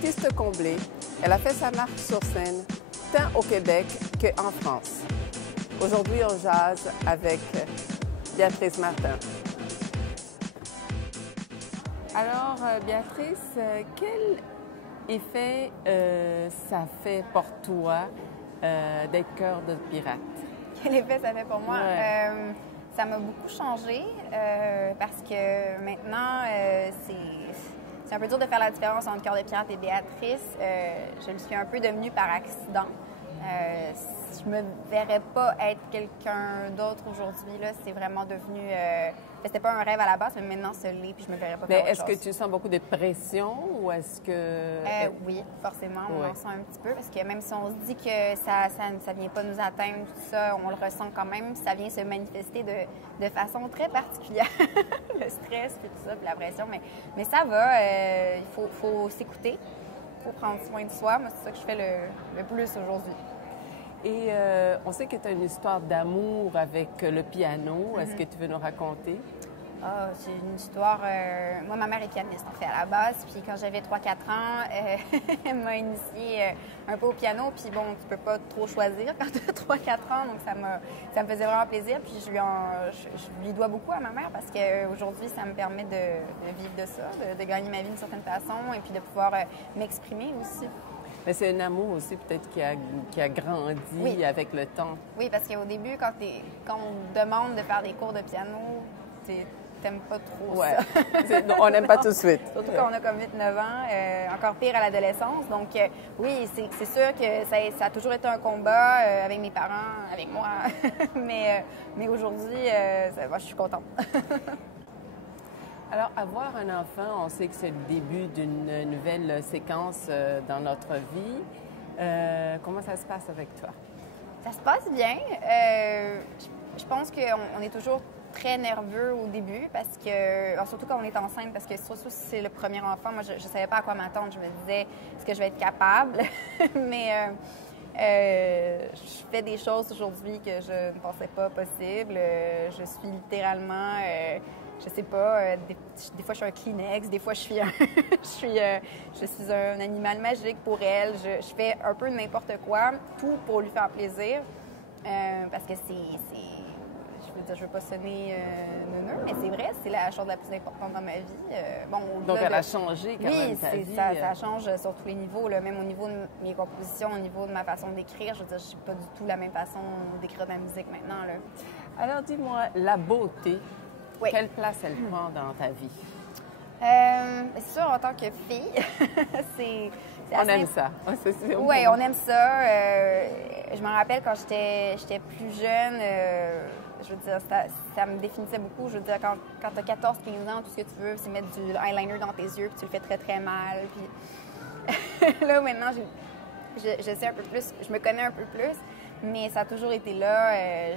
Artiste comblée, elle a fait sa marque sur scène, tant au Québec qu'en France. Aujourd'hui, on jase avec Béatrice Martin. Alors, Béatrice, quel effet ça fait pour toi d'être cœur de pirate? Quel effet ça fait pour moi? Ouais. Ça m'a beaucoup changé parce que maintenant, c'est un peu dur de faire la différence entre Cœur de pirate et Béatrice. Je le suis un peu devenue par accident. Je me verrais pas être quelqu'un d'autre aujourd'hui. C'est vraiment devenu... c'était pas un rêve à la base, mais maintenant, c'est l'est, puis je me verrais pas faire autre chose. Mais est-ce que tu sens beaucoup de pression ou est-ce que... Oui, forcément, on Ouais. en sent un petit peu, parce que même si on se dit que ça vient pas nous atteindre, tout ça, on le ressent quand même, ça vient se manifester de façon très particulière. Le stress, puis tout ça, puis la pression, mais ça va, il faut s'écouter, il faut prendre soin de soi. Moi, c'est ça que je fais le plus aujourd'hui. Et on sait que tu as une histoire d'amour avec le piano. Est-ce que tu veux nous raconter? Ah, c'est une histoire... moi, ma mère est pianiste, en fait, à la base. Puis quand j'avais 3-4 ans, elle m'a initiée un peu au piano. Puis bon, tu peux pas trop choisir quand tu as 3-4 ans. Donc, ça me faisait vraiment plaisir. Puis je lui dois beaucoup à ma mère parce qu'aujourd'hui, ça me permet de vivre de ça, de gagner ma vie d'une certaine façon et puis de pouvoir m'exprimer aussi. Mais c'est un amour aussi peut-être qui a grandi Oui. avec le temps. Oui, parce qu'au début, quand on te demande de faire des cours de piano, t'aimes pas trop ça. On n'aime pas tout de suite. Surtout quand on a comme 8-9 ans, encore pire à l'adolescence. Donc oui, c'est sûr que ça a toujours été un combat avec mes parents, avec moi. mais aujourd'hui, moi, je suis contente. Alors, avoir un enfant, on sait que c'est le début d'une nouvelle séquence dans notre vie. Comment ça se passe avec toi? Ça se passe bien. Je pense qu'on est toujours très nerveux au début parce que, alors surtout quand on est enceinte, parce que surtout si c'est le premier enfant, moi je ne savais pas à quoi m'attendre. Je me disais, est-ce que je vais être capable? Mais je fais des choses aujourd'hui que je ne pensais pas possible. Je suis littéralement, je sais pas, des fois je suis un Kleenex, des fois je suis je suis un animal magique pour elle. Je fais un peu n'importe quoi, tout pour lui faire plaisir. Parce que je veux pas sonner neuneu, mais c'est vrai, c'est la chose la plus importante dans ma vie. Donc, elle a changé quand même ta vie. Oui, ça change sur tous les niveaux, là, même au niveau de mes compositions, au niveau de ma façon d'écrire. Je veux dire, je n'ai pas du tout la même façon d'écrire de la musique maintenant, là. Alors, dis-moi, la beauté, Oui. quelle place elle prend dans ta vie? C'est sûr, en tant que fille, c'est On assez aime ça. Oui, on aime ça. Je me rappelle quand j'étais plus jeune, je veux dire, ça me définissait beaucoup. Je veux dire, quand tu as 14-15 ans, tout ce que tu veux, c'est mettre du eyeliner dans tes yeux, puis tu le fais très, très mal. Puis là, maintenant, je sais un peu plus, je me connais un peu plus, mais ça a toujours été là.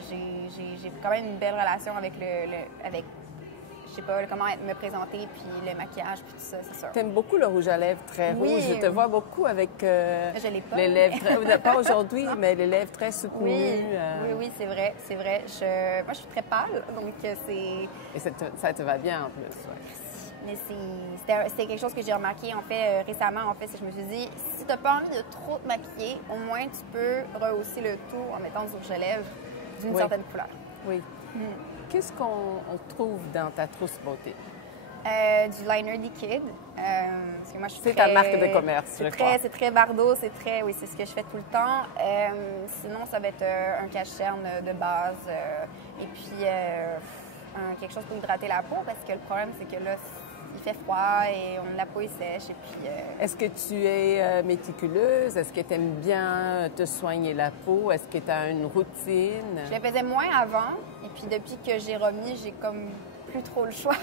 J'ai quand même une belle relation avec avec je sais pas, comment me présenter, puis le maquillage, puis tout ça, c'est sûr. T'aimes beaucoup le rouge à lèvres très Oui. rouge. Je te vois beaucoup avec Je l'ai pas. les lèvres très... Pas aujourd'hui, mais les lèvres très soutenues. Oui, c'est vrai, c'est vrai. Moi, je suis très pâle, donc c'est... Et ça te va bien en plus. Ouais. Mais c'était quelque chose que j'ai remarqué, en fait, récemment, en fait, c'est que je me suis dit, si t'as pas envie de trop te maquiller, au moins, tu peux rehausser le tout en mettant du rouge à lèvres d'une certaine couleur. Oui. Qu'est-ce qu'on trouve dans ta trousse beauté? Du liner liquide. Parce que moi, je suis C'est très, ta marque de commerce, je crois. C'est très Bardot, oui, c'est ce que je fais tout le temps. Sinon, ça va être un cache-cerne de base. Et puis, quelque chose pour hydrater la peau, parce que le problème, c'est que là, il fait froid et la peau est sèche. Et puis, Est-ce que tu es méticuleuse? Est-ce que tu aimes bien te soigner la peau? Est-ce que tu as une routine? Je le faisais moins avant. Et puis, depuis que j'ai remis, j'ai comme plus trop le choix.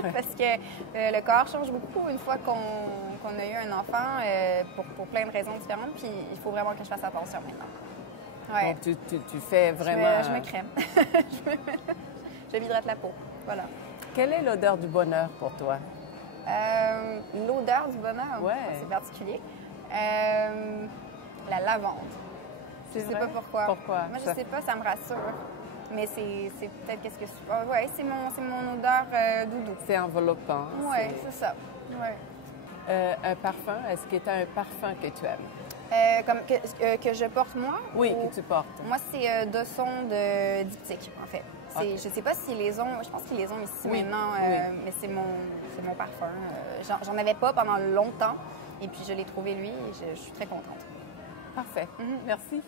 Parce que le corps change beaucoup une fois qu'on a eu un enfant pour plein de raisons différentes. Puis, il faut vraiment que je fasse attention maintenant. Ouais. Donc, tu fais vraiment... Je me crème. Je m'hydrate la peau. Voilà. Quelle est l'odeur du bonheur pour toi? L'odeur du bonheur, Ouais. c'est particulier. La lavande. Je ne sais pas pourquoi. Pourquoi? Moi, je sais pas, ça me rassure. Mais c'est peut-être qu'est-ce que c'est mon odeur doudou. C'est enveloppant. Oui, c'est ça. Ouais. un parfum. Est-ce qu'il y a un parfum que tu aimes? Que je porte moi? Oui, que tu portes. Moi, c'est Dosson de Diptyque, en fait. Okay. Je ne sais pas s'ils les ont, je pense qu'ils les ont ici maintenant, mais c'est mon parfum. J'en avais pas pendant longtemps, et puis je l'ai trouvé lui, et je suis très contente. Parfait. Merci.